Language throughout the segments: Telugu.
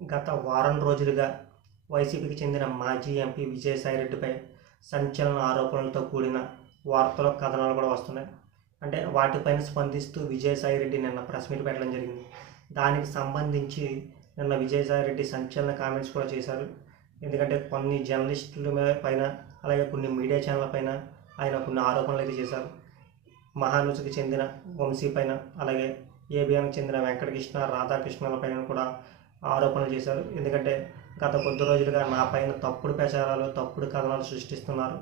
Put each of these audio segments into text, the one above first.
గత వారం రోజులుగా వైసీపీకి చెందిన మాజీ ఎంపీ విజయసాయిరెడ్డిపై సంచలన ఆరోపణలతో కూడిన వార్తలు కథనాలు కూడా వస్తున్నాయి. అంటే వాటిపైన స్పందిస్తూ విజయసాయిరెడ్డి నిన్న ప్రెస్ మీట్ పెట్టడం జరిగింది. దానికి సంబంధించి నిన్న విజయసాయిరెడ్డి సంచలన కామెంట్స్ కూడా చేశారు. ఎందుకంటే కొన్ని జర్నలిస్టుల పైన అలాగే కొన్ని మీడియా ఛానళ్ళ పైన ఆయన కొన్ని ఆరోపణలు అయితే చేశారు. మహానుసుకి చెందిన వంశీ పైన అలాగే ఏబిఎన్కి చెందిన వెంకటకృష్ణ రాధాకృష్ణల పైన కూడా ఆరోపణలు చేశారు. ఎందుకంటే గత కొద్ది రోజులుగా నా పైన తప్పుడు ప్రచారాలు తప్పుడు కథనాలు సృష్టిస్తున్నారు.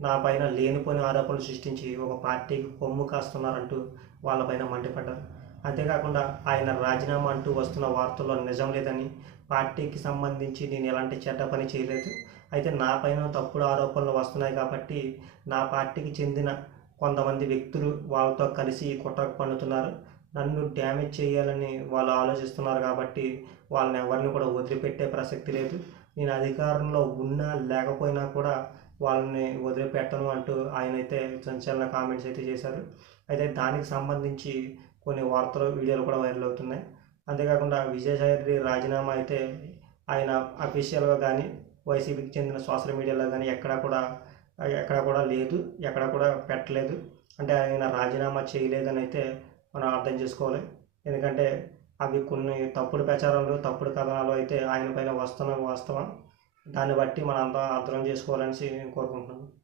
నా పైన లేనిపోని ఆరోపణలు సృష్టించి ఒక పార్టీకి కొమ్ము కాస్తున్నారంటూ వాళ్ళపైన మండిపడ్డారు. అంతేకాకుండా ఆయన రాజీనామా అంటూ వస్తున్న వార్తల్లో నిజం లేదని పార్టీకి సంబంధించి నేను ఎలాంటి చెడ్డ పని చేయలేదు. అయితే నా పైన తప్పుడు ఆరోపణలు వస్తున్నాయి కాబట్టి నా పార్టీకి చెందిన కొంతమంది వ్యక్తులు వాళ్ళతో కలిసి కుట్ర పండుతున్నారు నన్ను డ్యామేజ్ చేయాలని వాళ్ళు ఆలోచిస్తున్నారు కాబట్టి వాళ్ళని ఎవరిని కూడా వదిలిపెట్టే ప్రసక్తి లేదు. నేను అధికారంలో ఉన్నా లేకపోయినా కూడా వాళ్ళని వదిలిపెట్టను అంటూ ఆయన అయితే సంచలన కామెంట్స్ అయితే చేశారు. అయితే దానికి సంబంధించి కొన్ని వార్తలు వీడియోలు కూడా వైరల్ అవుతున్నాయి. అంతేకాకుండా విజయసాయి రాజీనామా అయితే ఆయన అఫీషియల్గా కానీ వైసీపీకి చెందిన సోషల్ మీడియాలో కానీ ఎక్కడా కూడా ఎక్కడ కూడా లేదు ఎక్కడ కూడా పెట్టలేదు. అంటే ఆయన రాజీనామా చేయలేదని అయితే మనం అర్థం చేసుకోవాలి. ఎందుకంటే అవి కొన్ని తప్పుడు ప్రచారాలు తప్పుడు కథనాలు అయితే ఆయన పైన వస్తున్న వాస్తవం. దాన్ని బట్టి మనం అంతా అర్థం చేసుకోవాలని కోరుకుంటున్నాను.